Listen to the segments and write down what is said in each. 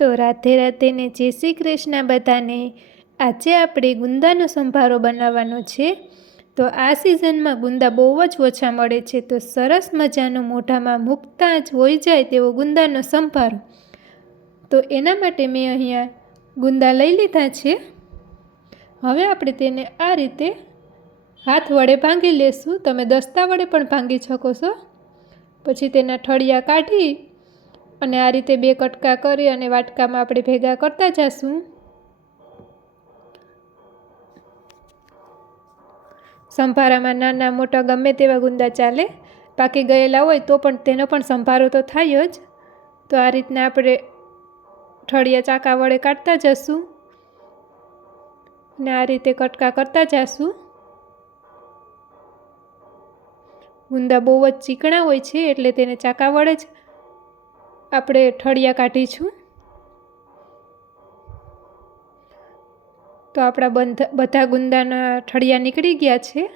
તો રાધે રાધે ને જય શ્રી કૃષ્ણ બધાને। આજે આપણે ગુંદાનો સંભારો બનાવવાનો છે। તો આ સિઝનમાં ગુંદા બહુ જ ઓછા મળે છે, તો સરસ મજાનો મોઢામાં મૂકતા જ હોઈ જાય તેવો ગુંદાનો સંભારો। તો એના માટે મેં અહીંયા ગુંદા લઈ લીધા છે। હવે આપણે તેને આ રીતે હાથ વડે ભાંગી લેશું। તમે દસ્તા વડે પણ ભાંગી શકો છો। પછી તેના ઠળિયા કાઢી અને આ રીતે બે કટકા કરી અને વાટકામાં આપણે ભેગા કરતા જઈશું। સંભારામાં નાના મોટા ગમે તેવા ગુંદા ચાલે, પાકી ગયેલા હોય તો પણ તેનો પણ સંભારો તો થાય જ। તો આ રીતના આપણે ઠળિયા ચાકા વડે કાઢતા જઈશું અને આ રીતે કટકા કરતા જઈશું। ગુંદા બહુ જ ચીકણા હોય છે એટલે તેને ચાકા વડે જ આપણે ઠળિયા કાઢીશું। તો આપણા બધા ગુંદાના ઠળિયા નીકળી ગયા છે।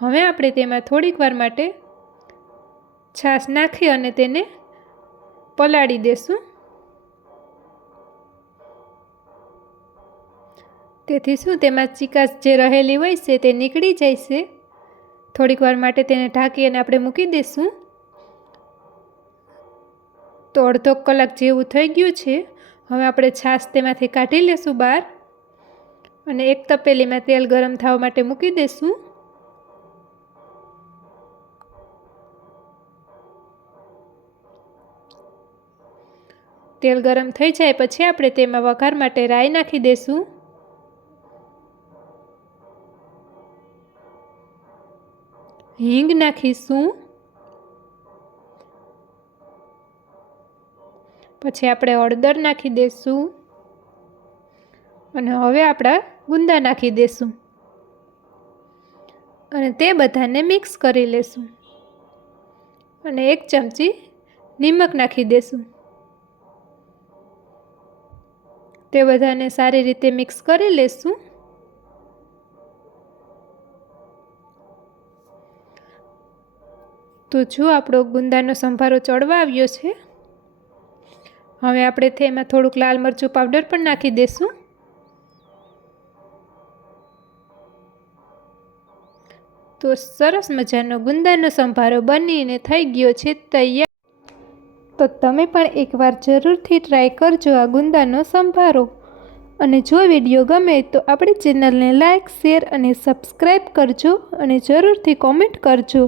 હવે આપણે તેમાં થોડીક વાર માટે છાશ નાખી અને તેને પલાળી દેશું, તેથી શું તેમાં ચીકાશ જે રહેલી હોય છે તે નીકળી જાય છે। થોડીક વાર માટે તેને ઢાંકી અને આપણે મૂકી દઈશું। તો અડધો કલાક જેવું થઈ ગયું છે। હવે આપણે છાશ તેમાંથી કાઢી લેશું બહાર અને એક તપેલીમાં તેલ ગરમ થવા માટે મૂકી દઈશું। તેલ ગરમ થઈ જાય પછી આપણે તેમાં વઘાર માટે રાઈ નાખી દઈશું। હિંગ નાખીશું, પછી આપણે હળદર નાખી દઈશું અને હવે આપણા ગુંદા નાખી દઈશું અને તે બધાને મિક્સ કરી લેશું અને એક ચમચી નિમક નાખી દઈશું। તે બધાને સારી રીતે મિક્સ કરી લેશું। તો જો આપણો ગુંદાનો સંભારો ચડવા આવ્યો છે। હવે આપણે તેમાં થોડુંક લાલ મરચું પાવડર પણ નાખી દઈશું। તો સરસ મજાનો ગુંદાનો સંભારો બનીને થઈ ગયો છે તૈયાર। તો તમે પણ એકવાર જરૂરથી ટ્રાય કરજો આ ગુંદાનો સંભારો। અને જો વિડીયો ગમે તો આપણી ચેનલને લાઈક, શેર અને સબસ્ક્રાઈબ કરજો અને જરૂરથી કોમેન્ટ કરજો।